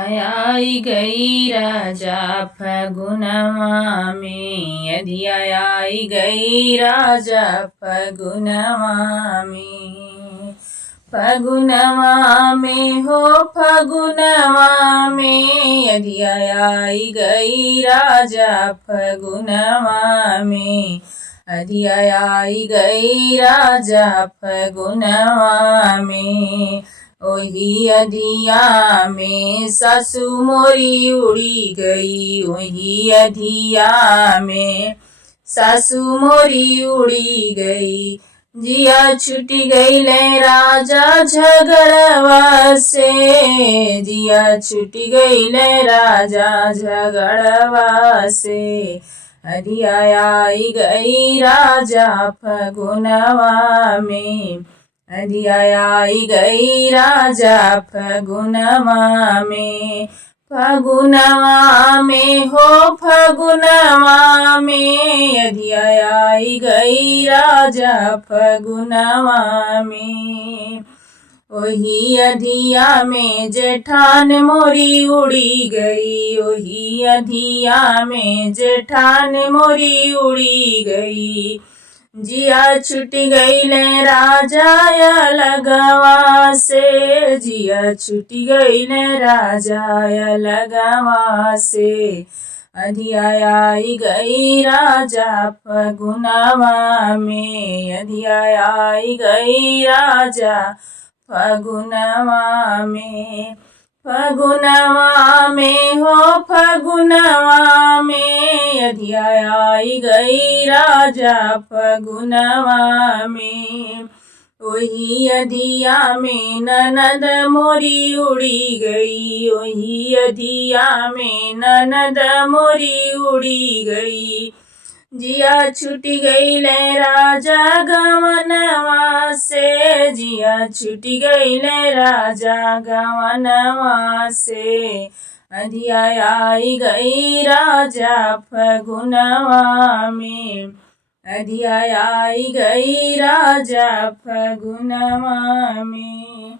आई गई राजा फगुनवा में, अधिया आई गई राजा फगुनवा में। फगुनवा में हो फगुनवा में, अधिया आई गई राजा फगुनवा में। अधिया आई गई राजा फगुनवा में। ओही अधिया में सासु मोरी उड़ी गई, ओही अधिया में सासु मोरी उड़ी गई। जिया छुटी गई ले राजा झगड़वा से, जिया छुटी गई ले राजा झगड़वा से। अधिया आई गई राजा फगुनवा में, अधिया आई गई राजा फगुनवा में। फगुनवा में हो फगुनवा में, अधिया आई गई राजा फगुनवा में। ओही अधिया में जेठान मोरी उड़ी गई, ओही अधिया में जेठान मोरी उड़ी गई। जिया छुटी गई ले राजा लगवा से, जिया छुटी गई ले राजा लगवा से। अधिया आई गई राजा फगुनवा में, अधिया आई गई राजा फगुनवा में। फगुनवा में हो फगुनवा में, अधिया आई गई राजा फगुनवा में। ओही अधिया में ननद मोरी उड़ी गई, ओही अधिया में ननद मोरी उड़ी गई। जिया छुटी गई ले राजा गवनवा से, जिया छुटी गई ले राजा गवनवा से। अधिया आई गई राजा फगुनवा में, अधिया आई गई राजा फगुनवा में।